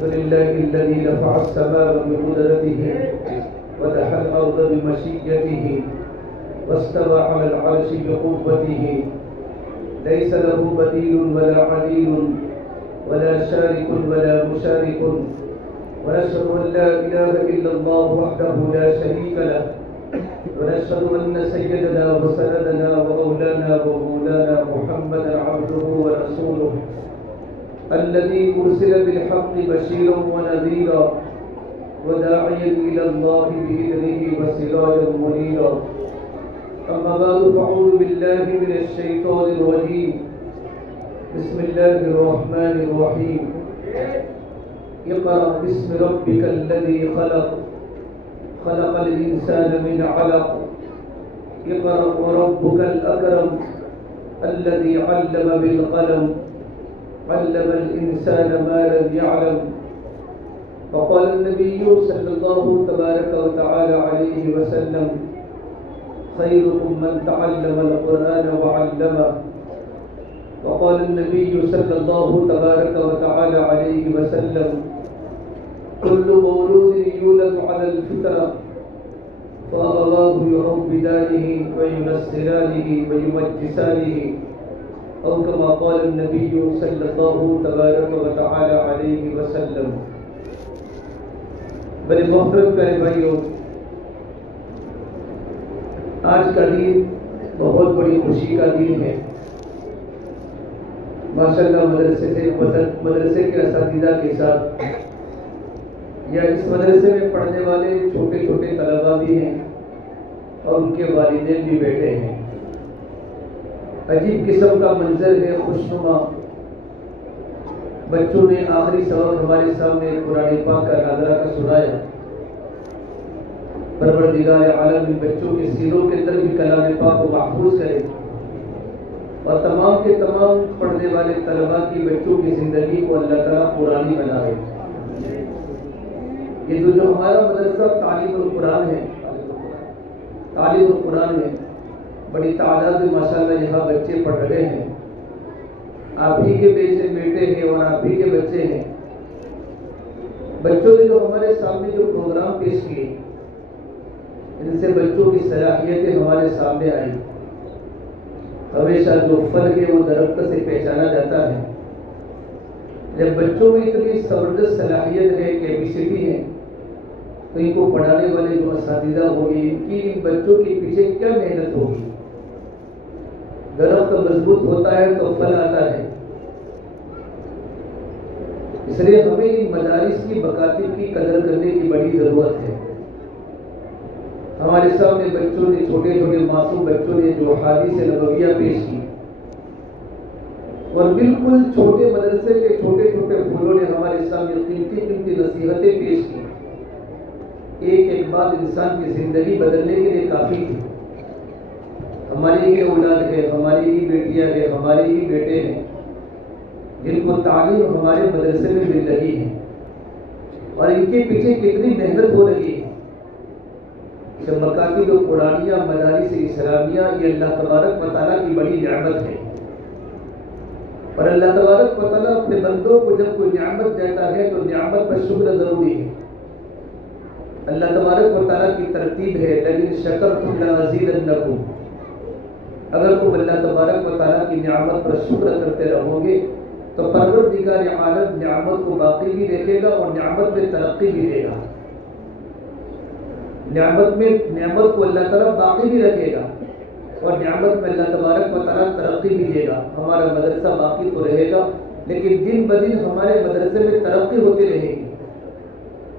الحمد لله الذي رفع السماء بقدرته ودح الأرض بمشيئته واستوى على العرش بقوته ليس له بديل ولا عديل ولا شارك ولا مشارك ونشهد أن لا إله إلا الله وحده لا شريك له ونشهد أن سيدنا وسندنا ومولانا ومولانا محمدا عبده ورسوله الذي أرسل بالحق بشيرا ونذيرا وداعيا إلى الله بإذنه وسراجا منيرا أما بعد فأعوذ بالله من الشيطان الرجيم بسم الله الرحمن الرحيم اقرأ باسم ربك الذي خلق خلق الإنسان من علق اقرأ وربك الأكرم الذي علم بالقلم علم الإنسان ما لم يعلم وقال النبي صلى الله تبارك وتعالى عليه وسلم خيركم من تعلم القرآن وعلمه وقال النبي صلى الله تبارك وتعالى عليه وسلم كل مولود يولد على الفطرة فأبواه يهودانه وينصرانه ويمجسانه أو كما قال النبي صلى الله تبارك وتعالى عليه وسلم. بڑے محترم پیارے بھائیوں، آج کا دن بہت بڑی خوشی کا دن ہے. ماشاءاللہ مدرسے کے اساتذہ کے ساتھ یا اس مدرسے میں پڑھنے والے چھوٹے چھوٹے طلباء بھی ہیں اور ان کے والدین بھی بیٹھے ہیں. عجیب قسم کا منظر ہے، خوشنما. بچوں نے آخری سبق ہمارے سامنے قرآن پاک کا ناظرہ کا سنایا. پروردگار عالم ان بچوں کے سینوں کے اندر بھی کلام پاک کو محفوظ کرے اور تمام کے تمام پڑھنے والے طلباء کی بچوں کی زندگی کو اللہ تعالیٰ قرآنی بنائے. یہ جو ہمارا مدرسہ تعلیم القرآن ہے، تعلیم القرآن ہے، بڑی تعداد میں ماشاءاللہ یہاں بچے پڑھ رہے ہیں. آپ ہی کے بیٹے ہیں اور آپ ہی کے بچے ہیں. بچوں نے جو ہمارے سامنے جو پروگرام پیش کیے، ان سے بچوں کی صلاحیتیں ہمارے سامنے آئی. ہمیشہ جو پھل ہے وہ درخت سے پہچانا جاتا ہے. جب بچوں میں اتنی زبردست صلاحیت ہے، کیپیسٹی ہے، تو ان کو پڑھانے والے جو اساتذہ ہوگی، ان بچوں کے پیچھے کیا محنت ہوگی. درخت مضبوط ہوتا ہے تو پھل آتا ہے. اس لیے ہمیں ان مدارس کی مکاتب کی قدر کرنے کی بڑی ضرورت ہے. ہمارے سامنے بچوں نے، چھوٹے چھوٹے معصوم بچوں نے جو حدیث نبویہ پیش کی اور بالکل چھوٹے مدرسے کے چھوٹے چھوٹے پھولوں نے ہمارے سامنے قیمتی قیمتی نصیحتیں پیش کی. ایک ایک بات انسان کی زندگی بدلنے کے لیے کافی تھی. ہماری ہی اولاد ہے، ہماری ہی بیٹیاں ہیں، ہمارے ہی بیٹے ہیں جن کو تعلیم ہمارے مدرسے میں مل رہی ہے اور ان کے پیچھے کتنی محنت ہو رہی ہے. مکاتب قرآنیہ، مدارس اسلامیہ، یہ اللہ تبارک و تعالیٰ کی بڑی نعمت ہے. اور اللہ تبارک و تعالیٰ اپنے بندوں کو جب کوئی نعمت دیتا ہے تو نعمت پر شکر ضروری ہے. اللہ تبارک و تعالیٰ کی ترتیب ہے لیکن شکرتم لازیدنکم. اگر تم اللہ تبارک و تعالیٰ کی نعمت پر شکر کرتے رہو گے تو پروردگار عالم نعمت کو باقی بھی رکھے گا اور نعمت میں ترقی بھی دے گا. نعمت کو اللہ تعالیٰ باقی بھی رکھے گا اور نعمت میں اللہ تبارک و تعالیٰ ترقی بھی دے گا. ہمارا مدرسہ باقی تو رہے گا لیکن دن بدن ہمارے مدرسے میں ترقی ہوتی رہے گی.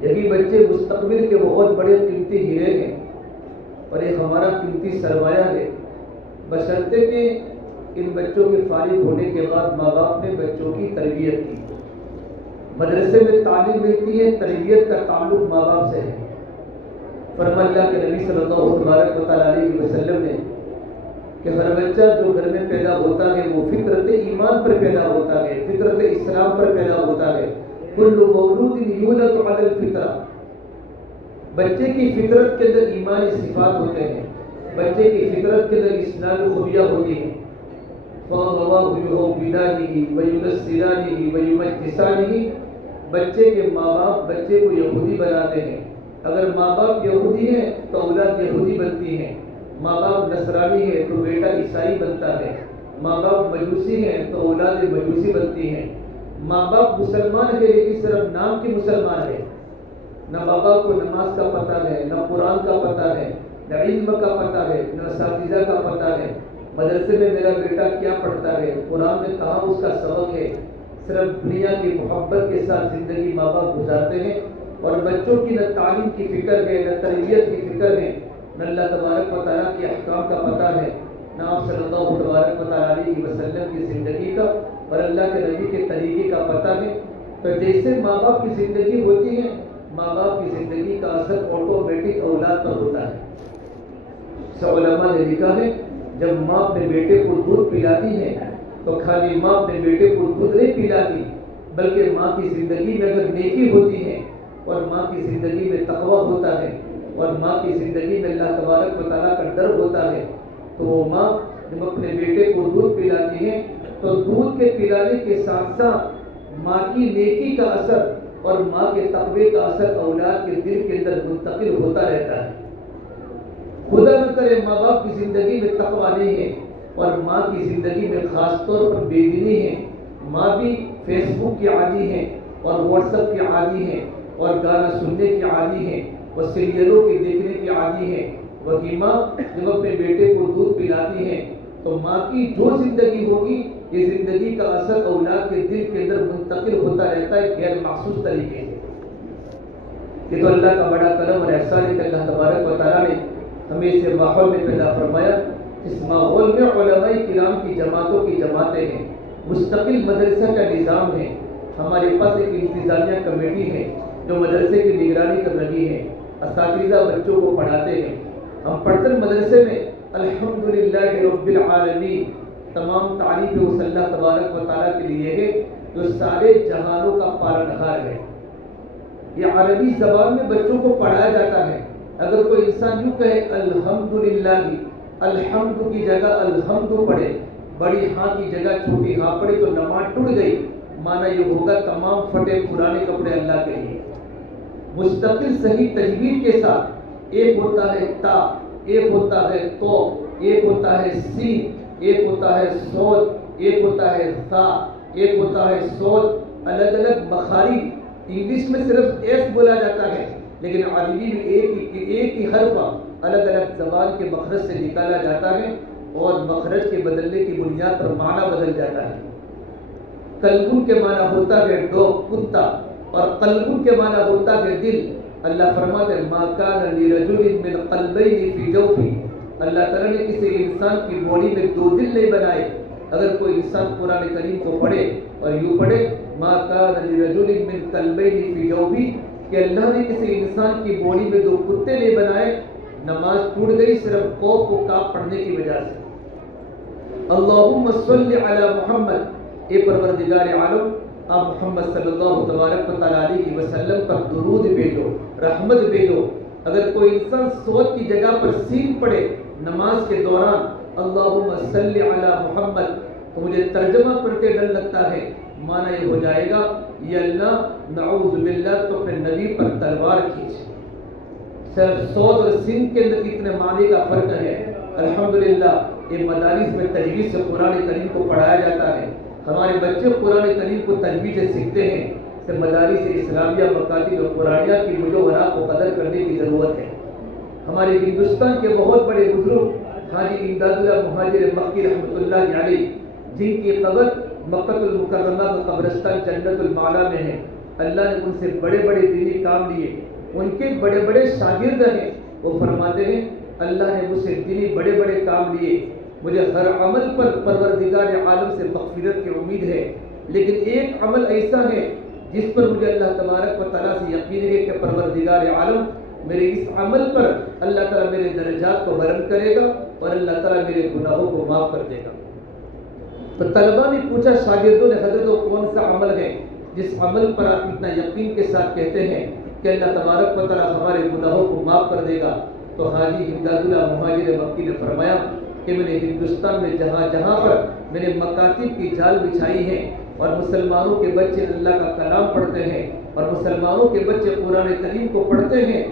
یہی بچے مستقبل کے بہت بڑے قیمتی ہیرے ہیں اور یہ ہمارا قیمتی سرمایہ ہے. بشرطے کہ ان بچوں کے فارغ ہونے کے بعد ماں باپ نے بچوں کی تربیت کی. مدرسے میں تعلیم ملتی ہے، تربیت کا تعلق ماں باپ سے ہے. فرمایا اللہ کے نبی صلی اللہ علیہ وسلم نے کہ ہر بچہ جو گھر میں پیدا ہوتا ہے وہ فطرت ایمان پر پیدا ہوتا ہے، فطرت اسلام پر پیدا ہوتا ہے. کل مولود یولد علی الفطرہ. بچے کی فطرت کے اندر ایمانی صفات ہوتے ہیں، بچے کی فطرت کے اندر اسلامی خوبیاں ہوتی ہیں. فَأَبَوَاهُ يُهَوِّدَانِهِ وَيُنَصِّرَانِهِ وَيُمَجِّسَانِهِ. بچے کے ماں باپ بچے کو یہودی بناتے ہیں. اگر ماں باپ یہودی ہیں تو اولاد یہودی بنتی ہیں. ماں باپ نصرانی ہے تو بیٹا عیسائی بنتا ہے. ماں باپ مجوسی ہیں تو اولاد مجوسی بنتی ہیں. ماں باپ مسلمان ہے لیکن صرف نام کی مسلمان ہے. نہ ماں باپ کو نماز کا پتہ ہے، نہ قرآن کا پتہ ہے، نہ علم کا پتہ ہے، نہ اساتذہ کا پتہ ہے. مدرسے میں میرا بیٹا کیا پڑھتا ہے، قرآن میں کہاں اس کا سبق ہے. صرف دنیا کی محبت کے ساتھ زندگی ماں باپ گزارتے ہیں اور بچوں کی نہ تعلیم کی فکر ہے، نہ تربیت کی فکر ہے، نہ اللہ تبارک و تعالیٰ کے احکام کا پتہ ہے، نہ آپ صلی اللہ تبارک و تعالیٰ علیہ وسلم کی زندگی کا اور اللہ کے نبی کے طریقے کا پتہ ہے. تو جیسے ماں باپ کی زندگی ہوتی ہے، ماں باپ کی زندگی کا اثر آٹومیٹک اولاد پر ہوتا ہے. علماء نے لکھا ہے جب ماں اپنے بیٹے کو دودھ پلاتی ہے تو خالی ماں اپنے بیٹے کو دودھ نہیں پلاتی، بلکہ ماں کی زندگی میں اگر نیکی ہوتی ہے اور ماں کی زندگی میں تقویٰ ہوتا ہے اور ماں کی زندگی میں اللہ تبارک و تعالیٰ کا ڈر ہوتا ہے تو وہ ماں جب اپنے بیٹے کو دودھ پلاتی ہے تو دودھ کے پلانے کے ساتھ ساتھ ماں کی نیکی کا اثر اور ماں کے تقوی کا اثر اولاد کے دل کے اندر منتقل ہوتا رہتا ہے. خدا نہ کرے ماں باپ کی زندگی میں تقویٰ نہیں ہے اور ماں کی زندگی میں خاص طور پر بے دینی ہے. ماں بھی فیس بک کی عادی ہے اور واٹس ایپ کی عادی ہے اور گانا سننے کی عادی ہے اور سیریلوں کے دیکھنے کی عادی ہے. وہی ماں جب اپنے بیٹے کو دودھ پلاتی ہے تو ماں کی جو زندگی ہوگی یہ زندگی کا اثر اولاد کے دل کے اندر منتقل ہوتا رہتا ہے غیر مخصوص طریقے سے. یہ تو اللہ کا بڑا کرم اور احسان ہے کہ اللہ تبارک و تعالیٰ نے ہمیں اسے ماحول میں پیدا فرمایا. اس ماحول میں علماء کرام کی جماعتوں کی جماعتیں ہیں، مستقل مدرسہ کا نظام ہے. ہمارے پاس ایک انتظامیہ کمیٹی ہے جو مدرسے کی نگرانی کر رہی ہے. اساتذہ بچوں کو پڑھاتے ہیں. ہم پڑھتے مدرسے میں الحمدللہ رب العالمین، تمام تعریف اس اللہ تبارک و تعالیٰ کے لیے ہے جو سارے جہانوں کا پالنہار ہے. یہ عربی زبان میں بچوں کو پڑھایا جاتا ہے. اگر کوئی انسان یوں کہے الحمدللہ، الحمد کی جگہ الحمد پڑھے، بڑی ہاں کی جگہ چھوٹی ہاں پڑھے تو نماز ٹوٹ گئی. معنی یہ ہوگا تمام پھٹے پرانے کپڑے اللہ کے لیے. مستقل صحیح تجوید کے ساتھ ایک ہوتا ہے تا، ایک ہوتا ہے تو، ایک ہوتا ہے سین، ایک ہوتا ہے صاد، ایک ہوتا ہے ثا، ایک ہوتا ہے صاد. الگ الگ مخارج. انگلش میں صرف ایس بولا جاتا ہے لیکن عربی میں ایک ہی حرف الگ الگ زبان کے مخرج سے نکالا جاتا ہے اور مخرج کے بدلنے کی بنیاد پر معنی بدل جاتا ہے. قلبن کے معنی ہوتا ہے ڈوگ کتا اور قلبن کے معنی ہوتا ہے دل. اللہ فرماتے ہیں ما کان لرجل من قلبین فی جوفہ. اللہ تعالیٰ نے کسی انسان کی باڈی میں دو دل نہیں بنائے. اگر کوئی انسان قرآن کریم کو پڑھے اور یوں پڑھے ما کان لرجل من قلبین فی جوفہ کہ اللہ نے کسی انسان کی باڈی میں دو کتے نہیں بنائے، نماز ٹوٹ گئی صرف قوف کو کاف پڑھنے کی وجہ سے. اللہم صلی علی محمد، اے پروردگار عالم آپ محمد صلی اللہ تبارک و تعالیٰ علیہ وسلم پر درود بھیجو، رحمت بھیجو. اگر کوئی انسان صوت کی جگہ پر سین پڑھے نماز کے دوران اللہم صلی علی محمد تو مجھے ترجمہ پڑھ کے ڈر لگتا ہے معنی یہ ہو جائے گا یہ اللہ نعوذ باللہ تو اپنے نبی پر تلوار کھینچ. صرف صوت اور سین کے اندر کتنے معنی کا فرق ہے. الحمدللہ یہ مدارس میں تجوید سے قرآن کریم کو پڑھایا جاتا ہے. ہمارے بچے قرآن کریم کو تجوید سے سیکھتے ہیں. سے مدارس اسلامیہ مکاتب قرآنیہ کی مجوہرات کو قدر کرنے کی ضرورت ہے. ہمارے ہندوستان کے بہت بڑے بزرگ حاجی امداد اللہ مہاجر مکی رحمۃ اللہ علیہ جن کی قبر مکہ المکرمہ کا قبرستان جنت المعلا میں ہے. اللہ نے ان سے بڑے بڑے دینی کام لیے. ان کے بڑے بڑے شاگرد ہیں. وہ فرماتے ہیں اللہ نے مجھ سے دینی بڑے بڑے کام لیے. مجھے ہر عمل پر پروردگار عالم سے مغفرت کی امید ہے لیکن ایک عمل ایسا ہے جس پر مجھے اللہ تبارک و تعالیٰ سے یقین ہے کہ پروردگار عالم میرے اس عمل پر اللہ تعالیٰ میرے درجات کو بلند کرے گا اور اللہ تعالیٰ میرے گناہوں کو معاف کر دے گا. تو طلباء نے پوچھا شاگردوں نے حضرت وہ کون سا عمل ہے جس عمل پر آپ اتنا یقین کے ساتھ کہتے ہیں کہ اللہ تبارک و تعالیٰ ہمارے گناہوں کو معاف کر دے گا. تو حاجی امداد اللہ مہاجر مکی نے فرمایا کہ میں نے ہندوستان میں جہاں جہاں پر میں نے مکاتب کی جال بچھائی ہے اور مسلمانوں کے بچے اللہ کا کلام پڑھتے ہیں اور مسلمانوں کے بچے قرآن کریم کو پڑھتے ہیں،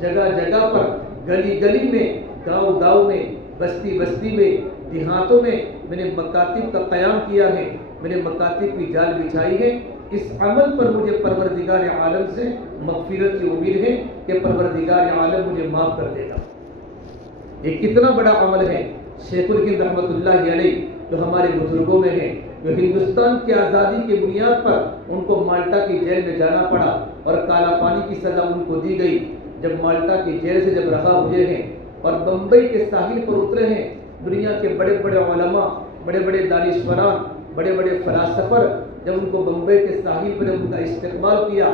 جگہ جگہ پر، گلی گلی میں، گاؤں گاؤں میں، بستی بستی میں، دیہاتوں میں میں نے مکاتب کا قیام کیا ہے، میں نے مکاتب کی جال بچھائی ہے۔ اس عمل پر مجھے پروردگار عالم سے مغفرت کی امید ہے کہ پروردگار عالم مجھے معاف کر دے گا۔ یہ کتنا بڑا عمل ہے۔ شیخ الہند رحمۃ اللہ علیہ جو ہمارے بزرگوں میں ہیں، جو ہندوستان کی آزادی کی بنیاد پر ان کو مالٹا کی جیل میں جانا پڑا اور کالا پانی کی سزا ان کو دی گئی، جب مالٹا کی جیل سے جب رہا ہوئے ہیں اور بمبئی کے ساحل پر اترے ہیں، دنیا کے بڑے بڑے علماء، بڑے بڑے دانشوران، بڑے بڑے فلاسفر جب ان کو بمبئی کے ساحل پر ان کا استقبال کیا،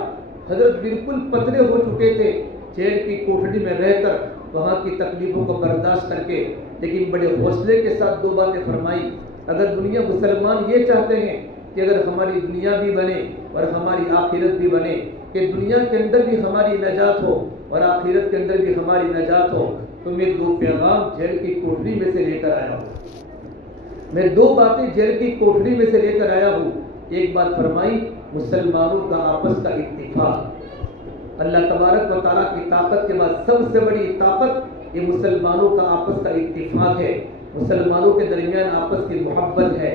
حضرت بالکل پتلے ہو چکے تھے، جیل کی کوٹڑی میں رہ کر وہاں کی تکلیفوں کو برداشت کر کے، لیکن بڑے حوصلے کے ساتھ دو باتیں فرمائی۔ اگر دنیا مسلمان یہ چاہتے ہیں کہ اگر ہماری دنیا بھی بنے اور ہماری آخرت بھی بنے، کہ دنیا کے اندر بھی ہماری نجات ہو اور آخرت کے اندر بھی ہماری نجات ہو، تو میں دو پیغام جیل کی کوٹڑی میں سے لے کر آیا ہوں، میں دو باتیں جیل کی کوٹڑی میں سے لے کر آیا ہوں۔ ایک بات فرمائی، مسلمانوں کا آپس کا اتفاق۔ اللہ تبارک و تعالیٰ کی طاقت کے بعد سب سے بڑی طاقت یہ مسلمانوں کا آپس کا اتفاق ہے، مسلمانوں کے درمیان آپس کی محبت ہے۔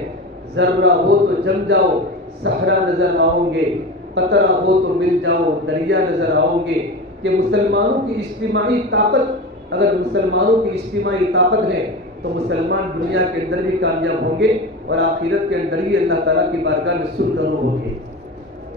ذرہ ہو تو جم جاؤ، صحرا نظر آؤں گے، قطرہ ہو تو مل جاؤ، دریا نظر آؤں گے۔ کہ مسلمانوں کی اجتماعی طاقت، اگر مسلمانوں کی اجتماعی طاقت ہے تو مسلمان دنیا کے اندر بھی کامیاب ہوں گے اور آخرت کے اندر بھی اللہ تعالیٰ کی بارگاہ میں سرخرو ہوں گے۔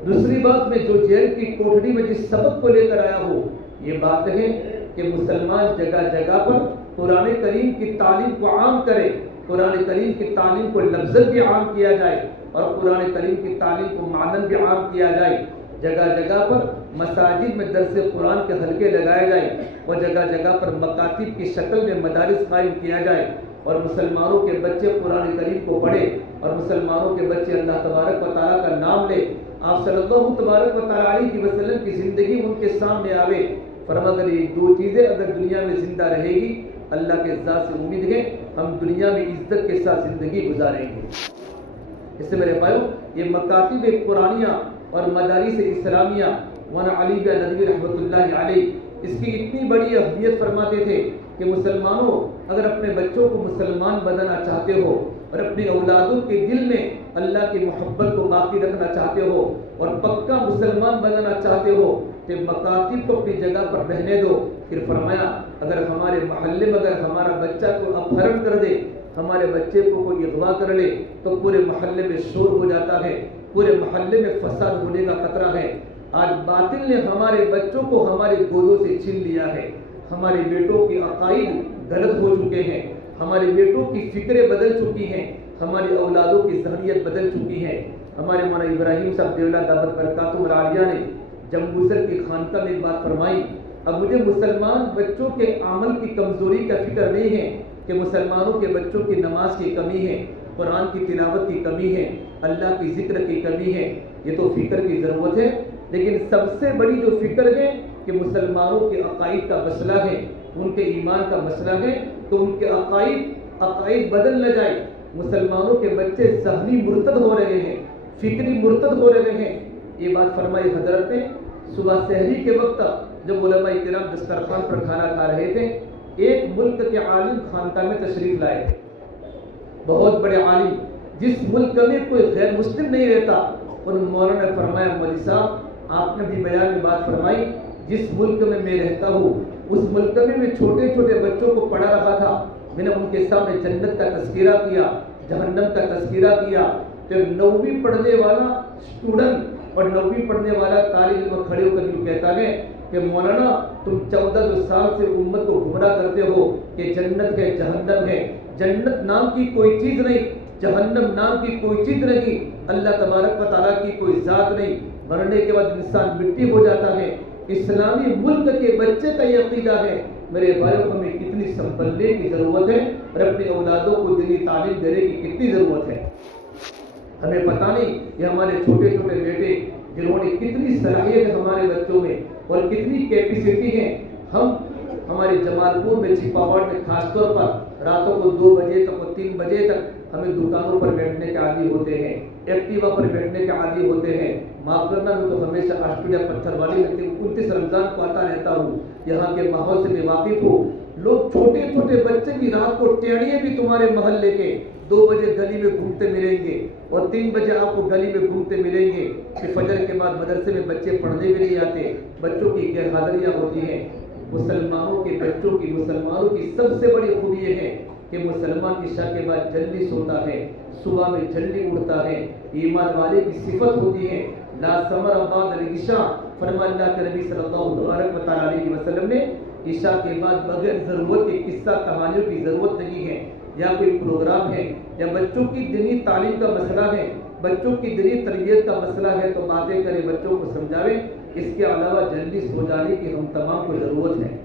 دوسری بات، میں جو جیل کی کوٹڑی میں جس سبق کو لے کر آیا ہوں، یہ بات ہے کہ مسلمان جگہ جگہ پر قرآن کریم کی تعلیم کو عام کرے، قرآن کریم کی تعلیم کو لفظاً بھی عام کیا جائے اور قرآن کریم کی تعلیم کو معناً بھی عام کیا جائے۔ جگہ جگہ پر مساجد میں درس قرآن کے حلقے لگائے جائیں اور جگہ جگہ پر مکاتب کی شکل میں مدارس قائم کیا جائے اور مسلمانوں کے بچے قرآن کریم کو پڑھیں اور مسلمانوں کے بچے اللہ تبارک و تعالیٰ کا نام لے، آپ صلی اللہ تبارک و تعالیٰ علیہ وسلم کی زندگی ان کے سامنے آوے۔ فرما کر یہ دو چیزیں اگر دنیا میں زندہ رہے گی، اللہ کے ذات سے امید ہے ہم دنیا میں عزت کے ساتھ زندگی گزاریں گے۔ اس سے میرے بھائیو، یہ مکاتب قرآنیہ اور مدارس اسلامیہ مولانا علی ندوی رحمۃ اللہ علیہ اس کی اتنی بڑی اہمیت فرماتے تھے کہ مسلمانوں اگر اپنے بچوں کو مسلمان بنانا چاہتے ہو اور اپنی اولادوں کے دل میں اللہ کی محبت کو باقی رکھنا چاہتے ہو اور پکا مسلمان بنانا چاہتے ہو کہ مکاتب کو اپنی جگہ پر رہنے دو۔ پھر فرمایا اگر ہمارے محلے میں اگر ہمارا بچہ کو اپہرن کر دے، ہمارے بچے کو کوئی اغوا کر لے تو پورے محلے میں شور ہو جاتا ہے، پورے محلے میں فساد ہونے کا خطرہ ہے۔ آج باطل نے ہمارے بچوں کو ہمارے گودوں سے چھین لیا ہے، ہمارے بیٹوں کے عقائد غلط ہو چکے ہیں، ہمارے بیٹوں کی فکریں بدل چکی ہیں، ہماری اولادوں کی ذہنیت بدل چکی ہے۔ ہمارے مولانا ابراہیم صاحب دیولہ دعوت برکاتہ العالیہ نے جمبوسر کی خانقاہ میں ایک بات فرمائی، اب مجھے مسلمان بچوں کے عمل کی کمزوری کا فکر نہیں ہے کہ مسلمانوں کے بچوں کی نماز کی کمی ہے، قرآن کی تلاوت کی کمی ہے، اللہ کی ذکر کی کمی ہے، یہ تو فکر کی ضرورت ہے، لیکن سب سے بڑی جو فکر ہے کہ مسلمانوں کے عقائد کا مسئلہ ہے، ان کے ایمان کا مسئلہ ہے، تو ان کے عقائد بدل نہ جائے۔ مسلمانوں کے بچے ذہنی مرتد ہو رہے ہیں، فکری مرتد ہو رہے ہیں۔ یہ بات فرمائی حضرت نے صبح سحری کے وقت جب علماء کرام دسترخوان پر کھانا کھا رہے تھے، ایک ملک کے عالم خانقاہ میں تشریف لائے تھے، بہت بڑے عالم، جس ملک میں کوئی غیر مسلم نہیں رہتا۔ ان مولانا نے فرمایا مولوی صاحب آپ نے بھی بیان میں بات فرمائی، جس ملک میں میں رہتا ہوں اس ملک میں چھوٹے چھوٹے بچوں کو پڑھا رہا تھا، میں نے ان کے سامنے جنت کا تذکرہ کیا، جہنم کا تذکرہ کیا، پھر 9ویں پڑھنے والا اسٹوڈنٹ اور 9ویں پڑھنے والا طالب علم کھڑے ہو کر یوں کہتا ہے کہ مولانا تم 1400 سال سے امت کو گمراہ کرتے ہو کہ جنت ہے جہنم ہے، جنت نام کی کوئی چیز نہیں، جہنم نام کی کوئی چیز نہیں، اللہ تبارک و تعالیٰ کی کوئی ذات نہیں، مرنے کے بعد انسان مٹی ہو جاتا ہے۔ اسلامی ملک کے بچے کا یہ عقیدہ ہے۔ میرے بھائیوں کو ہمیں کتنی سنبھلنے کی ضرورت ہے اور اپنی اولادوں کو دینی تعلیم دینے کی کتنی ضرورت ہے۔ ہمیں پتہ نہیں کہ ہمارے چھوٹے چھوٹے بیٹے جنہوں نے کتنی صلاحیت ہے ہمارے بچوں میں اور کتنی کیپیسٹی ہے۔ ہم ہمارے جمال پور میں چھپاوٹ میں خاص طور پر راتوں کو 2 بجے تک اور 3 بجے تک ہمیں دکانوں پر بیٹھنے کے عادی ہوتے ہیں، ایکٹیوا پر بیٹھنے کے عادی ہوتے ہیں، معاف کرنا، میں تو ہمیشہ آسٹریلیا پتھر والی میں 29 رمضان کو آتا رہتا ہوں، یہاں کے ماحول سے میں واقف ہوں. لوگ چھوٹے چھوٹے بچے بھی رات کو ٹیڑیے بھی تمہارے محلے کے 2 بجے گلی میں گھومتے ملیں گے اور 3 بجے آپ کو گلی میں گھومتے ملیں گے کہ فجر کے بعد مدرسے میں بچے پڑھنے بھی نہیں آتے، بچوں کی غیر حاضریاں ہوتی ہیں. مسلمانوں کے بچوں کی، مسلمانوں کی سب سے بڑی خوبی یہ ہے کہ مسلمان عشاء کے بعد جلدی سوتا ہے، صبح میں جلدی اٹھتا ہے. ایمان والے کی صفت ہوتی ہے لا ثمر بعد العشاء. فرمایا اللہ کے نبی صلی اللہ علیہ وسلم نے عشاء کے بعد بغیر ضرورت کے قصہ کہانیوں کی ضرورت نہیں ہے، یا کوئی پروگرام ہے یا بچوں کی دینی تعلیم کا مسئلہ ہے، بچوں کی دینی تربیت کا مسئلہ ہے تو باتیں کریں، بچوں کو سمجھاویں. اس کے علاوہ جلدی سو جانے کی ہم تمام کو ضرورت ہے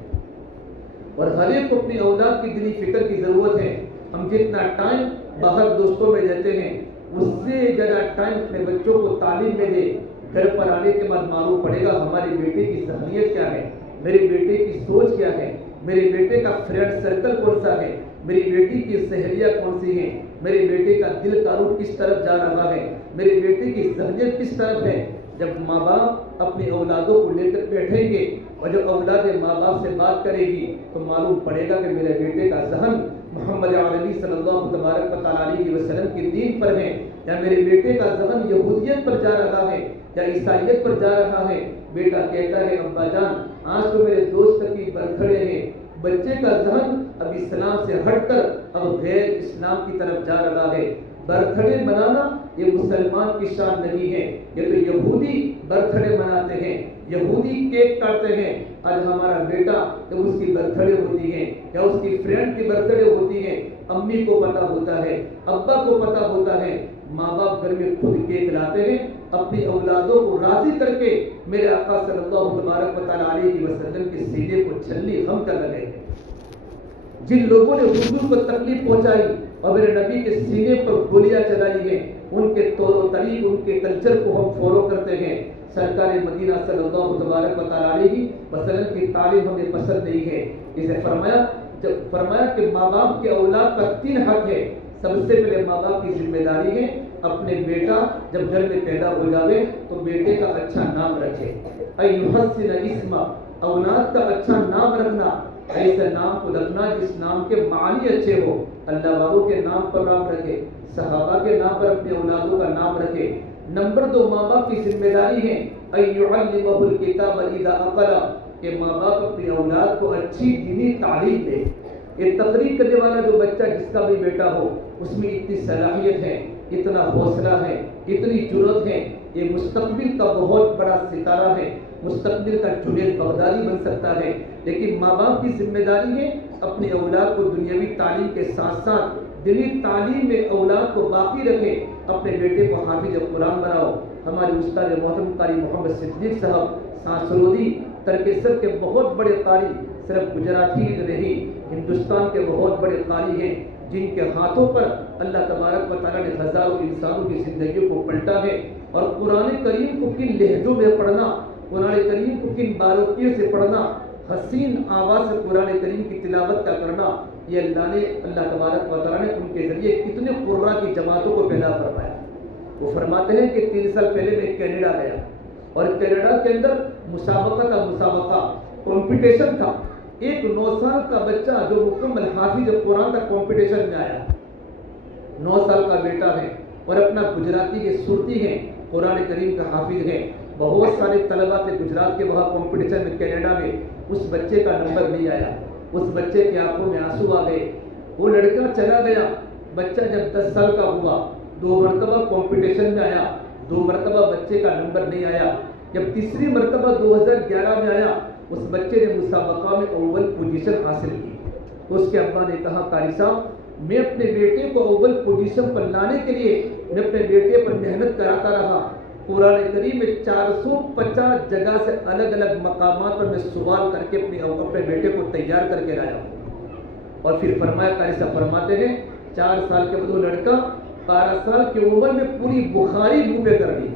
اور ہر ایک کو اپنی اولاد کی دینی فکر کی ضرورت ہے. ہم جتنا ٹائم باہر دوستوں میں دیتے ہیں اس سے زیادہ ٹائم اپنے بچوں کو تعلیم میں دے. گھر پر آنے کے بعد معلوم پڑے گا ہمارے بیٹے کی ذہنیت کیا ہے، میرے بیٹے کی سوچ کیا ہے، میرے بیٹے کا فرینڈ سرکل کون سا ہے، میری بیٹی کی سہیلیاں کون سی ہیں، میرے بیٹے کا دل کا رخ کس طرف جا رہا ہے، میرے بیٹے کی ذہنیت کس طرف ہے. جب ماں باپ اپنی اولادوں کو لے کر بیٹھیں گے اور جب اولاد ماں باپ سے بات کرے گی تو معلوم پڑے گا کہ میرے بیٹے کا ذہن محمد عربی صلی اللہ علیہ وسلم کے دین پر ہے یا میرے بیٹے کا ذہن یہودیت پر جا رہا ہے یا عیسائیت پر جا رہا ہے. بیٹا کہتا ہے ابا جان آج تو میرے دوست کی برتھ ڈے ہے، بچے کا ذہن اب اسلام سے ہٹ کر اب غیر اسلام کی طرف جا رہا ہے. برتھ ڈے منانا یہ مسلمان کی شان نہیں ہے، یہ تو یہودی برتھ ڈے مناتے ہیں، یہودی کیک کاٹتے ہیں. آج ہمارا بیٹا جب اس کی برتھ ڈے ہوتی ہے یا اس کی فرینڈ کی برتھ ڈے ہوتی ہے، امی کو پتا ہوتا ہے، ابا کو پتا ہوتا ہے، ماں باپ گھر میں خود کیک لاتے ہیں اپنی اولادوں کو راضی کر کے. میرے آقا صلی اللہ علیہ وسلم کے سینے کو چھلنی ہم کر لگے ہیں. جن لوگوں نے حضور کو تکلیف پہنچائی اور میرے نبی کے سینے پر گولیاں چلائی ہیں ان کے طور و طریق، ان کے کلچر کو ہم فالو کرتے ہیں. سرکار مدینہ صلی اللہ علیہ وسلم کی تعلیم ہمیں پسند نہیں ہے. اسے فرمایا کہ ماں باپ کے اولاد کا 3 حق ہے. سب سے پہلے ماں باپ کی ذمہ داری ہے اپنے بیٹا جب گھر میں پیدا ہو جاوے تو بیٹے کا اچھا نام رکھے. ایحسن اسما، اولاد کا اچھا نام رکھنا، ایسے نام کو رکھنا جس نام کے معنی اچھے ہو. اللہ والوں کے نام پر نام رکھے، صحابہ کے نام پر اپنے اولادوں کا نام رکھے. نمبر 2 ماں باپ کی ذمہ داری ہے ایعلمہ الکتاب اذا عقل، کہ ماں باپ اپنی اولاد کو اچھی دینی تعلیم دے. یہ تقریر کرنے والا جو بچہ جس کا بھی بیٹا ہو اس میں اتنی صلاحیت ہے، اتنا حوصلہ ہے، اتنی جرأت ہے، یہ مستقبل کا بہت بڑا ستارہ ہے، مستقبل کا جنید بغدادی بن سکتا ہے. لیکن ماں باپ کی ذمہ داری ہے اپنی اولاد کو دنیاوی تعلیم کے ساتھ ساتھ دینی تعلیم میں اولاد کو باقی رکھے. اپنے بیٹے کو حافظ قرآن بناؤ. ہمارے استاد محترم قاری محمد صدیق صاحب سانسرودی ترکیسر کے بہت بڑے قاری، صرف گجراتی نہیں ہندوستان کے بہت بڑے قاری ہیں جن کے ہاتھوں پر اللہ تبارک و تعالیٰ نے ہزاروں انسانوں کی زندگیوں کو پلٹا ہے. اور قرآن کریم کو کن لہجوں میں پڑھنا، قرآن کریم کو کن باریکیوں سے پڑھنا، حسین آواز سے قرآن کریم کی تلاوت کا کرنا، یہ اللہ تبارک و تعالیٰ نے ان کے ذریعے کتنے قرآن کی جماعتوں کو پیدا فرمایا. وہ فرماتے ہیں کہ 3 سال پہلے میں کینیڈا گیا اور کینیڈا کے اندر مسابقہ کمپٹیشن تھا. ایک 9 سال کا بچہ جو مکمل حافظ قرآن کا کمپٹیشن میں آیا، 9 سال کا بیٹا ہے اور اپنا گجراتی کے سرتی ہیں، قرآن کریم کا حافظ ہے. بہت سارے طلبہ تھے گجرات کے وہاں کمپٹیشن میں کینیڈا میں. اس بچے کا نمبر نہیں آیا، اس بچے کی آنکھوں میں آنسو آ گئے. وہ لڑکا چلا گیا. بچہ جب 10 سال کا ہوا 2 مرتبہ کمپٹیشن میں آیا، 2 مرتبہ بچے کا نمبر نہیں آیا. جب تیسری مرتبہ 2011 میں آیا اس بچے نے مسابقہ میں اول پوزیشن حاصل کی. تو اس کے ابا نے کہا قاری صاحب میں اپنے بیٹے کو اول پوزیشن پر لانے کے لیے میں اپنے بیٹے پر محنت کراتا رہا. قرآن کریم میں 450 جگہ سے الگ الگ مقامات پر میں سوال کر کے اپنے بیٹے کو تیار کر کے لایا ہوں. اور پھر فرمایا قاری صاحب فرماتے ہیں 4 سال کے بعد وہ لڑکا 12 سال کی عمر میں پوری بخاری منہ پہ کر دی.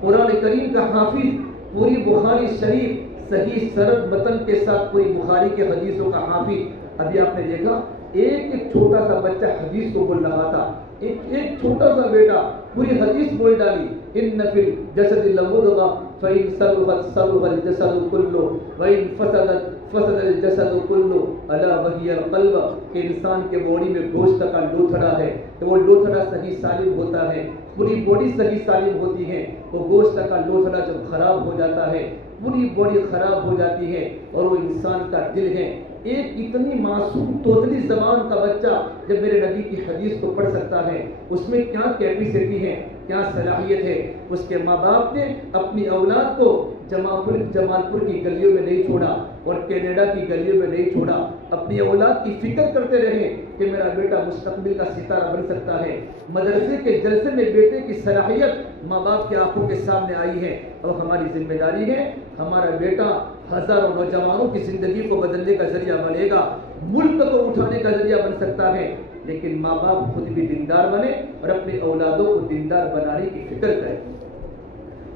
قرآن کریم کا حافظ، پوری بخاری شریف صحیح سرد متن کے ساتھ پوری بخاری کے حدیثوں کا حافظ. ابھی آپ نے دیکھا ایک چھوٹا سا بچہ حدیث کو بول رہا تھا، ایک چھوٹا سا بیٹا پوری حدیث بول ڈالی. ان فی الجسد لمضغہ فإن صلحت صلح الجسد کلہ وإن فسدت فسد الجسد کلہ الا وہی القلب، کہ انسان کے باڈی میں گوشت کا لوتھڑا ہے، کہ وہ لوتھڑا صحیح سالم ہوتا ہے، پوری باڈی صحیح سالم ہوتی ہے، وہ گوشت کا لوتھڑا جب خراب ہو جاتا ہے پوری باڈی خراب ہو جاتی ہے، اور وہ انسان کا دل ہے۔ ایک اتنی معصوم توتلی زبان کا بچہ جب میرے نبی کی حدیث کو پڑھ سکتا ہے، اس میں کیا کیپیسٹی ہے، کیا صلاحیت ہے۔ اس کے ماں باپ نے اپنی اولاد کو جمال پور کی گلیوں میں نہیں چھوڑا اور کینیڈا کی گلیوں میں نہیں چھوڑا، اپنی اولاد کی فکر کرتے رہے کہ میرا بیٹا مستقبل کا ستارہ بن سکتا ہے۔ مدرسے کے جلسے میں بیٹے کی صلاحیت ماں باپ کی آنکھوں کے سامنے آئی ہے، اور ہماری ذمہ داری ہے ہمارا بیٹا ہزاروں نوجوانوں کی زندگی کو بدلنے کا ذریعہ بنے گا، ملک کو اٹھانے کا ذریعہ بن سکتا ہے، لیکن ماں باپ خود بھی دیندار بنے اور اپنے اولادوں کو دیندار بنانے کی فکر کریں۔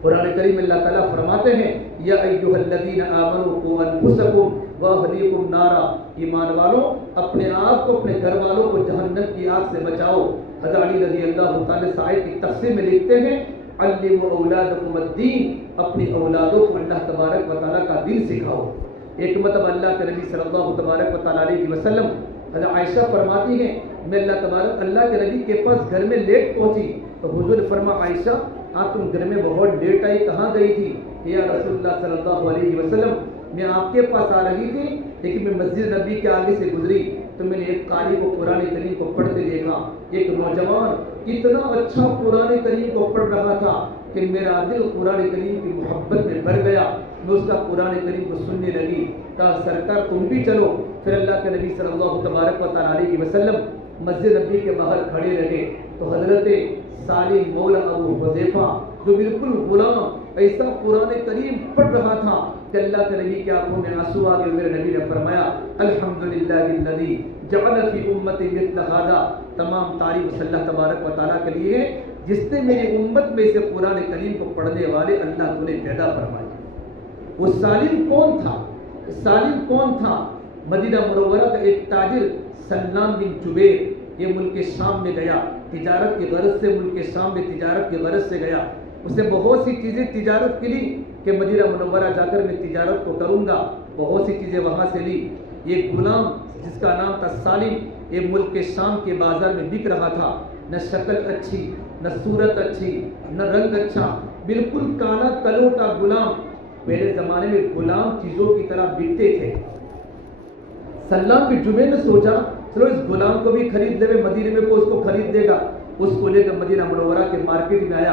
قرآن کریم اللہ تعالیٰ فرماتے ہیں یا ایھا الذین آمنوا قوا انفسکم واہلیکم نارا، ایمان والوں اپنے آپ کو اپنے گھر والوں کو جہنم کی آگ سے بچاؤ۔ حضرت علی رضی اللہ تعالیٰ سے آیت کی تفسیر میں لکھتے ہیں علموا اولادکم الدین، اپنی اولادوں کو اللہ تبارک و تعالیٰ کا دین سکھاؤ۔ ایک مرتبہ اللہ کے نبی صلی اللہ تبارک و تعالیٰ علیہ وسلم، حضرت عائشہ فرماتی ہیں میں اللہ کے نبی کے پاس گھر میں لیٹ پہنچی تو حضور نے فرمایا عائشہ آپ تم گھر میں بہت لیٹ آئی، کہاں گئی تھی؟ یا رسول اللہ صلی اللہ علیہ وسلم میں آپ کے پاس آ رہی تھی لیکن میں مسجد نبی کے آگے سے گزری تو میں نے ایک قاری کو قرآن کریم کو پڑھتے دیکھا، ایک نوجوان اتنا اچھا قرآن کریم کو پڑھ رہا تھا کہ میرا دل قرآن کریم کی محبت میں بھر گیا، میں اس کا قرآن کریم کو سننے لگی۔ کہا سرکار تم بھی چلو۔ پھر اللہ کے نبی صلی اللہ تبارک و تعالیٰ علیہ وسلم مسجد نبی کے باہر کھڑے رہے تو حضرت سالم مولا ابو حذیفہ جو بالکل غلام ایسا قرآن کریم پڑھ رہا تھا کہ اللہ کے نبی کی آنکھوں میں آنسو آ گئے۔ میرے نبی نے فرمایا الحمدللہ الذی جعل فی امتی مثل ھذا، تمام تعریف اللہ تبارک و تعالیٰ کے لیے ہے جس نے میری امت میں سے قرآن کریم کو پڑھنے والے اللہ کو نے پیدا فرمائے۔ وہ سالم کون تھا؟ سالم کون تھا؟ مدینہ منورہ کا ایک تاجر سلام بن جبیر، یہ ملک شام میں گیا تجارت کی غرض سے، ملک شام میں تجارت کی غرض سے گیا۔ اس نے بہت سی چیزیں تجارت کی لی کہ مدینہ منورہ جا کر میں تجارت کو کروں گا، بہت سی چیزیں وہاں سے لی۔ یہ غلام جس کا نام تھا سالم، یہ ملک شام کے بازار میں بک رہا تھا، نہ شکل اچھی، نہ صورت اچھی، نہ رنگ اچھا، بالکل کالا کلوٹا غلام۔ پہلے زمانے میں غلام چیزوں کی طرح بکتے تھے۔ سلام بن جبیر نے سوچا چلو اس غلام کو بھی خرید لے، مدینے میں کوئی اس کو خرید دے گا۔ اس کو لے کر مدینہ منورہ کے مارکیٹ میں آیا،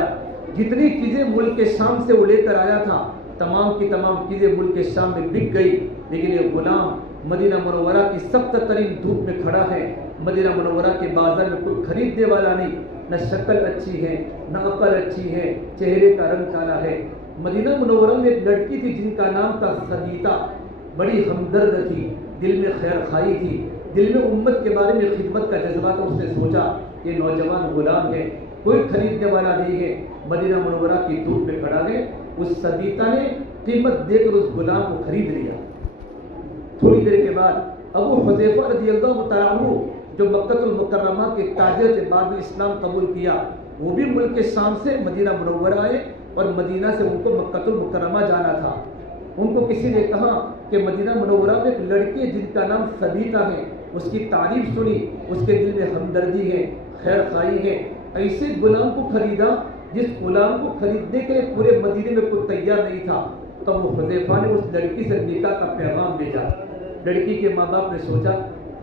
جتنی چیزیں ملک شام سے وہ لے کر آیا تھا تمام کی تمام چیزیں ملک شام میں بک گئی، لیکن یہ غلام مدینہ منورہ کی سخت ترین دھوپ میں کھڑا ہے، مدینہ منورہ کے بازار میں کوئی خریدنے والا نہیں، نہ شکل اچھی ہے، نہ عقل اچھی ہے، چہرے کا رنگ کالا ہے۔ مدینہ منورہ میں ایک لڑکی تھی جن کا نام تھا سبیتا، بڑی ہمدرد تھی، دل میں خیر خواہی تھی، دل میں امت کے بارے میں خدمت کا جذبہ تھا۔ اس نے سوچا یہ نوجوان غلام ہے، کوئی خریدنے والا نہیں ہے، مدینہ منورہ کی دھوپ میں کھڑا ہے۔ اس سبیتا نے قیمت دے کر اس غلام کو خرید لیا۔ تھوڑی دیر کے بعد ابو حذیفہ رضی اللہ تعالیٰ عنہ جو مکہ المکرمہ کے تاجر تھے، بعد میں اسلام قبول کیا، وہ بھی ملک شام سے مدینہ منورہ آئے اور مدینہ سے ان کو مکہ المکرمہ جانا تھا۔ ان کو کسی نے کہا کہ مدینہ منورہ میں ایک لڑکی ہے جن کا نام سبیتا ہے، اس کی تعریف سنی، اس کے دل میں ہمدردی ہے، خیر خواہی ہے۔ ایسے غلام کو خریدا جس غلام کو خریدنے کے لیے پورے مدینے میں کوئی تیار نہیں تھا، تب وہ حذیفہ نے اس لڑکی سے نکاح کا پیغام بھیجا۔ لڑکی کے ماں باپ نے سوچا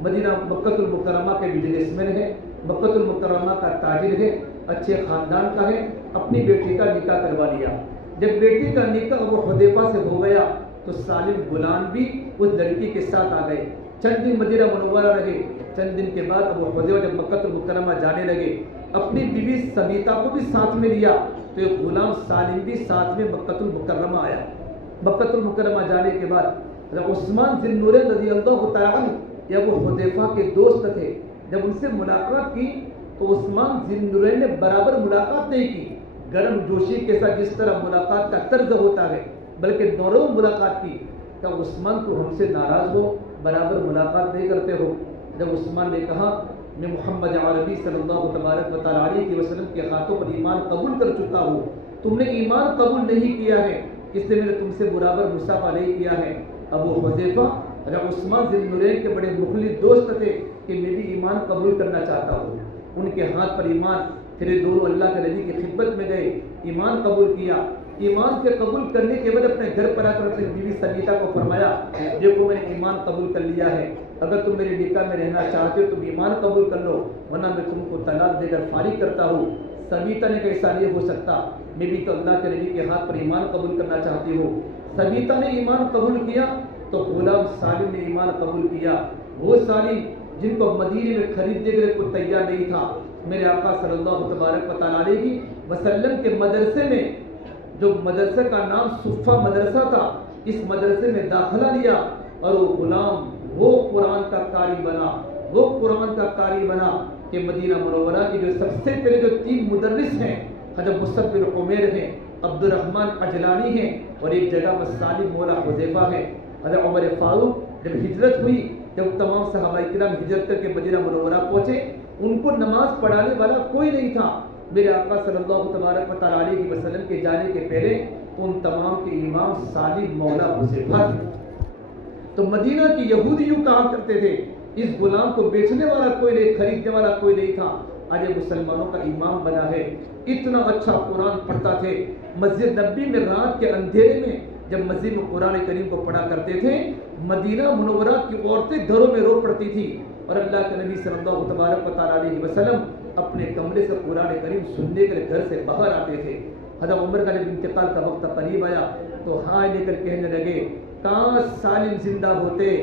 مدینہ مکہ المکرمہ کے بزنس مین ہے، مکہ المکرمہ کا تاجر ہے، اچھے خاندان کا ہے، اپنی بیٹی کا نکاح کروا لیا۔ جب بیٹی کا نکاح ابو حذیفہ سے ہو گیا تو سالم غلام بھی اس لڑکی کے ساتھ آ گئے، چند دن مدینہ منورہ رہے۔ چند دن کے بعد ابو حذیفہ جب مکہ المکرمہ جانے لگے، اپنی بیوی سبیتا کو بھی ساتھ میں لیا، تو ایک غلام سالم بھی ساتھ میں مکہ المکرمہ آیا۔ مکہ المکرمہ جانے کے بعد عثمان ذی النورین رضی اللہ تعالیٰ عنہ یہ ابو حذیفہ کے دوست تھے، جب ان سے ملاقات کی تو عثمان ذی النورین نے برابر ملاقات نہیں کی، گرم جوشی کے ساتھ جس طرح ملاقات کا طرز ہوتا ہے، بلکہ نرم ملاقات کی۔ کہ عثمان تو ہم سے ناراض ہو، برابر ملاقات نہیں کرتے ہو؟ جب عثمان نے کہا میں محمد عربی صلی اللہ تبارک و تعالیٰ علیہ وسلم کے ہاتھوں پر ایمان قبول کر چکا ہوں، تم نے ایمان قبول نہیں کیا ہے اس لیے میں نے تم سے برابر مصافحہ نہیں کیا ہے۔ ابو حذیفہ عثمان ذی النورین کے بڑے مخلص دوست تھے کہ میں بھی ایمان قبول کرنا چاہتا ہوں۔ ان کے ہاتھ پر ایمان، پھر یہ دونوں اللہ کے نبی کی خدمت میں گئے، ایمان قبول کیا۔ ایمان کے قبول کرنے کے بعد اپنے گھر پر آ کر اپنی بیوی سمیتا کو فرمایا دیکھو میں نے ایمان قبول کر لیا ہے، اگر تم میرے نکاح میں رہنا چاہتے ہو تم ایمان قبول کر لو ورنہ میں تم کو طلاق دے کر فارغ کرتا ہوں۔ سمیتا نے کیسا نہیں ہو سکتا، میں بھی تو اللہ کے نبی کے ہاتھ پر ایمان قبول کرنا چاہتی ہوں۔ سمیتا نے ایمان قبول کیا تو غلام سالم نے ایمان قبول کیا۔ وہ سالم جن کو مدینے میں خریدنے کے لیے کوئی تیار نہیں تھا، میرے آقا صلی اللہ تبارک و تعالی علیہ وسلم کے مدرسے میں، جو مدرسے کا نام صفہ مدرسہ تھا، اس مدرسے میں داخلہ لیا اور وہ غلام وہ قرآن کا قاری بنا، وہ قرآن کا قاری بنا کہ مدینہ منورہ کی جو سب سے پہلے جو 3 مدرس ہیں، حضرت مصعب بن عمیر ہیں، عبد الرحمن عجلانی ہیں اور ایک جگہ پر سالم مولا حذیفہ ہیں۔ حضرت عمر فاروق جب ہجرت ہوئی، جب تمام صحابہ کرام ہجرت کر کے مدینہ منورہ پہنچے، ان کو نماز پڑھانے والا کوئی نہیں تھا۔ میرے آقا صلی اللہ تبارک و تعالی علیہ وسلم کے جانے کے پہلے ان تمام کے امام سالم مولا حذیفہ تھے۔ تو مدینہ کی یہودی یوں کہا کرتے تھے اس غلام کو بیچنے والا کوئی نہیں، خریدنے والا کوئی نہیں تھا، آج مسلمانوں کا امام بنا ہے۔ اتنا اچھا قرآن پڑھتا تھے، مسجد نبی میں رات کے اندھیرے میں جب مسجد میں قرآن کریم کو پڑھا کرتے تھے، مدینہ منورہ کی عورتیں گھروں میں رو پڑتی تھی اور اللہ کے نبی صلی اللہ تبارک و تعالی علیہ وسلم اپنے کمرے سے قرآن کریم سننے کے لیے گھر سے باہر آتے تھے۔ حضرت عمر کا جب انتقال کا وقت قریب آیا تو ہائے لے کر کہنے لگے کاش سالم زندہ ہوتے،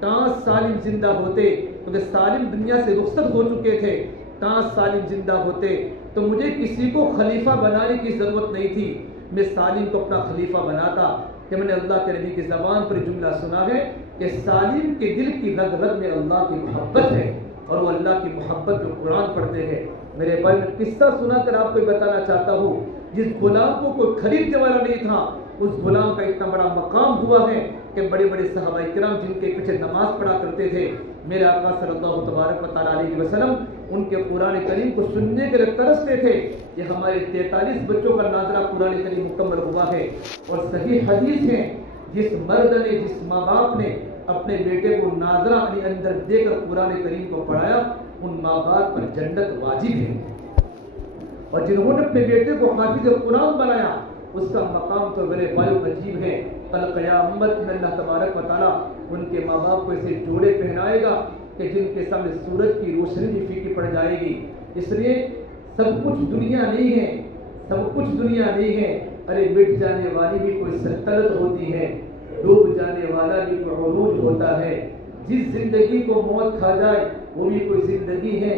کاش سالم زندہ ہوتے، کیونکہ سالم دنیا سے رخصت ہو چکے تھے، کاش سالم زندہ ہوتے تو مجھے کسی کو خلیفہ بنانے کی ضرورت نہیں تھی، میں سالم کو اپنا خلیفہ بناتا۔ کہ میں نے اللہ کے نبی کی زبان پر جملہ سنا ہے کہ سالم کے دل کی رگ رگ میں اللہ کی محبت ہے اور وہ اللہ کی محبت جو قرآن پڑھتے ہیں۔ میرے بھائی میں قصہ سنا کر آپ کو بتانا چاہتا ہوں، جس غلام کو کوئی خریدنے والا نہیں تھا، اس غلام کا اتنا بڑا مقام ہوا ہے کہ بڑے بڑے صحابہ کرام جن کے پیچھے نماز پڑھا کرتے تھے، میرے آقا صلی اللہ تبارک و تعالی علیہ وسلم ان کے قرآن کریم کو سننے کے لیے ترستے تھے۔ یہ ہمارے 43 بچوں کا ناظرہ قرآن کریم مکمل ہوا ہے اور صحیح حدیث ہے جس مرد نے، جس ماں باپ نے اپنے بیٹے کو ناظرہ اندر دے کر قرآن کریم کو پڑھایا، ان ماں باپ پر جنت واجب ہے، اور جنہوں نے اپنے بیٹے کو حافظ قرآن بنایا اس کا مقام تو میرے بھائیو عجیب ہے۔ کل قیامت میں اللہ تبارک و تعالیٰ ان کے ماں باپ کو ایسے جوڑے پہنائے گا کہ جن کے سامنے سورج کی روشنی بھی پھیکی پڑ جائے گی۔ اس لیے سب کچھ دنیا نہیں ہے، سب کچھ دنیا نہیں ہے، ارے مٹ جانے والی بھی کوئی سلطنت ہوتی ہے، ڈوب جانے والا بھی کوئی عروج ہوتا ہے، جس زندگی کو موت کھا جائے وہ بھی کوئی زندگی ہے،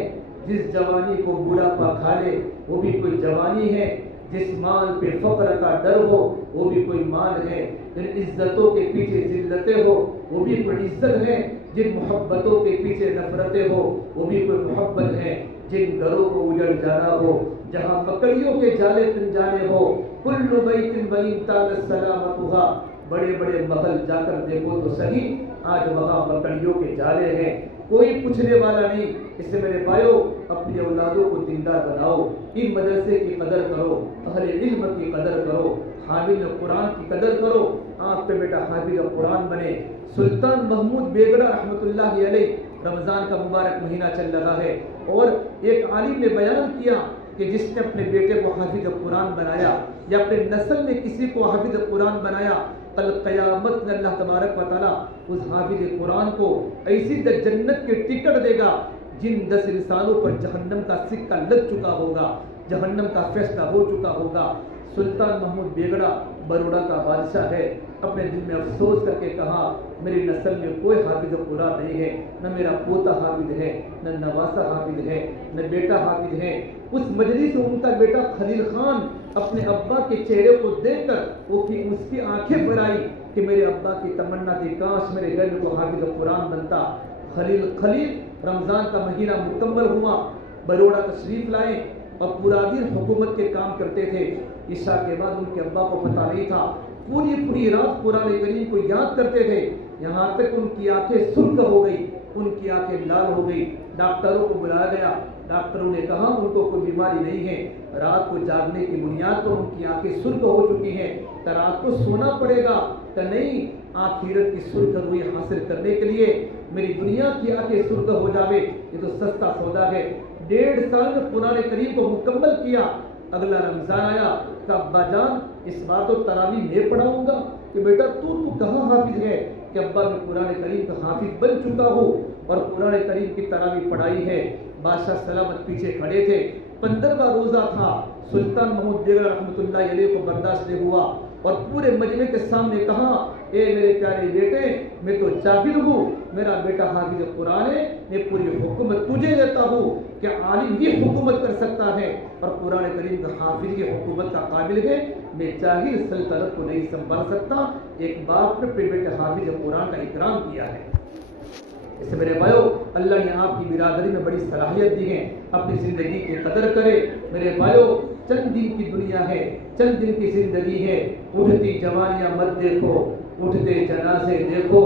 جس جوانی کو بڑھاپا کھا لے وہ بھی کوئی جوانی ہے، جس مال پہ فقر کا ڈر ہو وہ بھی کوئی مال ہے، جن عزتوں کے پیچھے ذلتیں ہو وہ بھی کوئی عزت ہے، جن محبتوں کے پیچھے نفرتیں ہو وہ بھی کوئی محبت ہے، جن گھروں کو اجڑ جانا ہو جہاں مکڑیوں کے جالے تن جانے ہو، کل بیت وَإِن طالت سلامتها، بڑے بڑے محل جا کر دیکھو تو صحیح آج وہاں مکڑیوں کے جالے ہیں، کوئی پوچھنے والا نہیں۔ اس سے میرے بھائیو اپنی اولادوں کو دیندار بناؤ، ان مدرسے کی قدر کرو، اہل علم کی قدر کرو، حامل قرآن کی قدر کرو، آپ کا بیٹا حافظ قرآن بنے۔ سلطان محمود بیگڑا رحمۃ اللہ علیہ، رمضان کا مبارک مہینہ چل رہا ہے اور ایک عالم نے بیان کیا کہ جس نے اپنے بیٹے کو حافظ قرآن بنایا یا اپنے نسل میں کسی کو حافظ قرآن بنایا، کل قیامت میں اللہ تبارک و تعالیٰ اس حافظ قرآن کو ایسی جنت کے ٹکٹ دے گا جن 10 انسانوں پر جہنم کا سکہ لگ چکا ہوگا، جہنم کا فیصلہ ہو چکا ہوگا۔ سلطان محمود بیگڑا بروڑا کا بادشاہ ہے، اپنے دل میں افسوس کر کے کہا میری نسل میں کوئی حافظ قرآن نہیں ہے، نہ میرا پوتا حافظ ہے، نہ نواسا حافظ ہے، نہ بیٹا حافظ ہے۔ اس مجلس میں ان کا بیٹا خلیل خان اپنے ابا کے چہرے کو دیکھ کر اس کی آنکھیں بھر آئی کہ میرے ابا کی تمنا تھی کاش میرے گھر میں کوئی حافظ قرآن بنتا۔ خلیل رمضان کا مہینہ مکمل ہوا، بروڑا تشریف لائے اور پورا دن حکومت کے کام کرتے تھے۔ عشاء کے بعد ان کے ابا کو پتہ نہیں تھا، پوری رات قرآن کریم کو یاد کرتے تھے، یہاں تک ان کی آنکھیں سرخ ہو گئی، ان کی آنکھیں لال ہو گئی. ڈاکٹروں کو بلایا گیا. ڈاکٹروں نے کہا ان کو کوئی بیماری نہیں ہے. رات کو جاگنے کی بنیاد پر ان کی آنکھیں سرخ ہو چکی ہیں. تو رات کو سونا پڑے گا. تو نہیں, آخرت کی سرخ روئی حاصل کرنے کے لیے میری دنیا کی آنکھیں سرخ ہو جاوے, یہ تو سستا سودا ہے. 1.5 سال میں قرآن کریم کو مکمل کیا. اگلا رمضان آیا کہ ابا جان اس بار تو تراویح میں پڑھاؤں گا. کہ بیٹا تو کہاں حافظ ہے؟ کہ ابا میں قرآن کریم کا حافظ بن چکا ہوں اور قرآن کریم کی تراویح پڑھائی ہے. بادشاہ سلامت پیچھے کھڑے تھے. 15واں روزہ تھا. سلطان محمود دیگر رحمۃ اللہ علیہ کو برداشت نہیں ہوا اور پورے مجمع کے سامنے کہا, اے میرے پیارے بیٹے, میں تو جاہل ہوں, میرا بیٹا حافظ قرآن ہے, میں پوری حکومت تجھے دیتا ہوں کہ عالم ہی حکومت کر سکتا ہے اور قرآن کریم کا حافظ کی حکومت کا قابل ہے. میں جاہل سلطنت کو نہیں سنبھال سکتا. ایک باپ نے اپنے بیٹے حافظ قرآن کا اکرام کیا ہے. اس سے میرے بھائیو, اللہ نے آپ کی برادری میں بڑی صلاحیت دی ہے. اپنی زندگی کی قدر کرے. میرے بھائیو, چند دن کی دنیا ہے, چند دن کی زندگی ہے. اٹھتی جوانیاں مت دیکھو, اٹھتے جنازے دیکھو,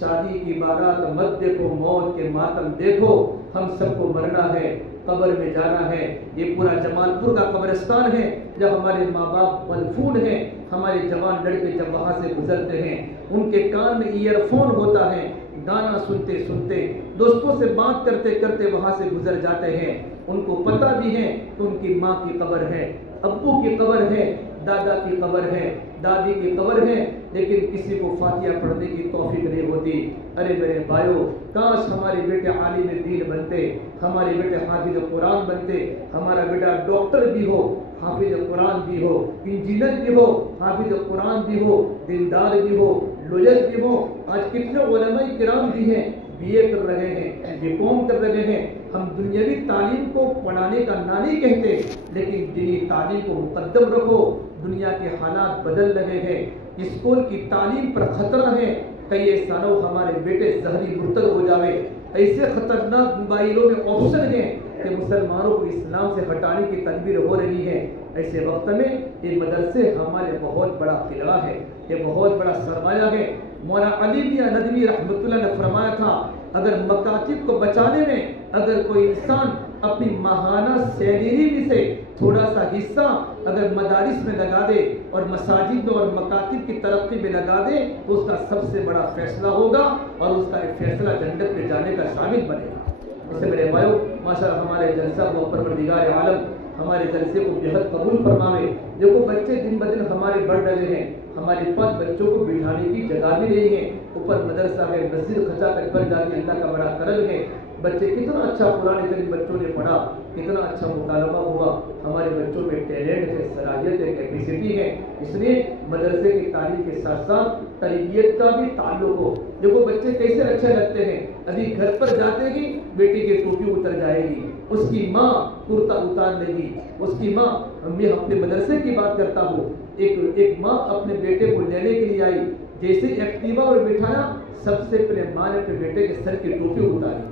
شادی کی بارات مت دیکھو, موت کے ماتم دیکھو. ہم سب کو مرنا ہے, قبر میں جانا ہے. یہ پورا جمال پور کا قبرستان ہے جب ہمارے ماں باپ مدفون ہیں. ہمارے جوان لڑکے جب وہاں سے گزرتے ہیں, ان کے کان میں ایئر فون ہوتا ہے, گانا سنتے سنتے دوستوں سے بات کرتے کرتے وہاں سے گزر جاتے ہیں. ان کو پتہ بھی ہے کہ ان کی ماں کی قبر ہے, ابو کی قبر ہے, دادا کی قبر ہے, دادی کی قبر ہے, لیکن کسی کو فاتحہ پڑھنے کی توفیق نہیں ہوتی. ارے میرے بھائیو, کاش ہمارے بیٹے عالم دین بنتے, ہمارے بیٹے حافظ قرآن بنتے, ہمارا بیٹا ڈاکٹر بھی ہو, حافظ قرآن بھی ہو, انجینئر بھی ہو, حافظ قرآن بھی ہو, دیندار بھی ہو, لویر بھی ہو. آج کتنے علماء کرام بھی ہیں, بی اے کر رہے ہیں, بی کام کر رہے ہیں. ہم دنیاوی تعلیم کو پڑھانے کا نہ نہیں کہتے, لیکن دینی تعلیم کو مقدم رکھو. دنیا کے حالات بدل رہے ہیں, اسکول کی تعلیم پر خطرہ ہے. کئی سالوں ہمارے بیٹے زہری مرتد ہو جاوے. ایسے خطرناک موبائلوں میں آپشن ہیں کہ مسلمانوں کو اسلام سے ہٹانے کی تدبیر ہو رہی ہے. ایسے وقت میں یہ مدرسے ہمارے بہت بڑا قلعہ ہے, یہ بہت بڑا سرمایہ ہے. مولانا علی میاں ندوی رحمۃ اللہ نے فرمایا تھا, اگر مکاتب کو بچانے میں اگر کوئی انسان اپنی ماہانہ سیلری میں سے تھوڑا سا حصہ اگر مدارس میں لگا دے اور مساجد میں اور مکاتب کی ترقی میں لگا دے تو اس کا سب سے بڑا فیصلہ ہوگا اور اس کا فیصلہ جنت میں جانے کا ثابت بنے گا. اس سے میرے بھائیو, ماشاءاللہ ہمارے جلسہ کو پروردگار عالم ہمارے جلسے کو بہت قبول فرماوے. دیکھو بچے دن بدن ہمارے بڑھ رہے ہیں, ہمارے پاس بچوں کو بٹھانے کی جگہ بھی نہیں ہے. اوپر مدرسہ ہے, مسجد کھچا کر بن جاتی, اللہ کا بڑا کرم ہے. بچے کتنا اچھا قرآن کریم بچوں نے پڑھا, کتنا اچھا مطالبہ ہوا. ہمارے بچوں میں ٹیلنٹ ہے, صلاحیت ہے, کیپیسٹی ہے. اس لیے مدرسے کی تعلیم کے ساتھ ساتھ تربیت کا بھی تعلق ہو. دیکھو بچے کیسے اچھے لگتے ہیں, ابھی گھر پر جاتے ہی بیٹی کی ٹوپی اتر جائے گی, اس کی ماں کرتا اتار لے گی, اس کی ماں. میں اپنے مدرسے کی بات کرتا ہوں, ایک ماں اپنے بیٹے کو لینے کے لیے آئی, جیسے ایکٹیوا اور بٹھایا, سب سے پہلے ماں نے اپنے بیٹے کے سر کی ٹوپی اتاری.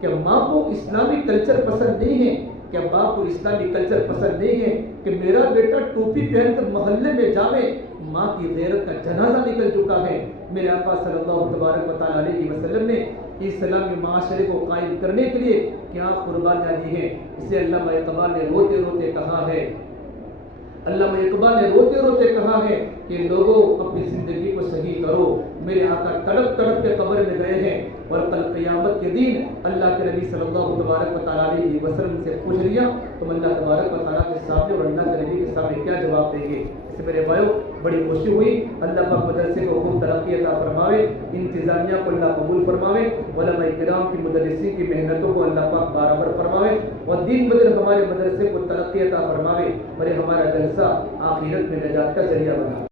کہ ماں کو اسلامی کلچر پسند نہیں ہے, کہ ماں کو اسلامی کلچر پسند نہیں ہے کہ میرا بیٹا ٹوپی پہن کر محلے میں جاوے. ماں کی غیرت کا جنازہ نکل چکا ہے. میرے آقا صلی اللہ تبارک و تعالی علیہ وسلم نے اسلامی معاشرے کو قائم کرنے کے لیے کیا قربانیاں دی ہیں. اسے علامہ اقبال نے روتے روتے کہا ہے, علامہ اقبال نے روتے روتے کہا ہے کہ لوگوں اپنی زندگی کو صحیح کرو. میرے آقا تڑپ تڑپ کے قبر میں گئے ہیں اور کل قیامت کے دن اللہ کے نبی صلی اللہ تبارک و تعالی علیہ وسلم سے پوچھ لیا تم اللہ تبارک و تعالیٰ کے سامنے اور اللہ کے نبی کے سامنے کیا جواب دیں گے. اس سے میرے بھائیو بڑی خوشی ہوئی. اللہ پاک مدرسے کو خوب ترقی عطا فرماوے, انتظامیہ کو اللہ قبول فرماوے, علماء کرام کی مدرسین کی محنتوں کو اللہ پاک برابر فرماوے اور دین بدر ہمارے مدرسے کو ترقی عطا فرماوے اور ہمارا جلسہ آخرت میں نجات کا ذریعہ بنا.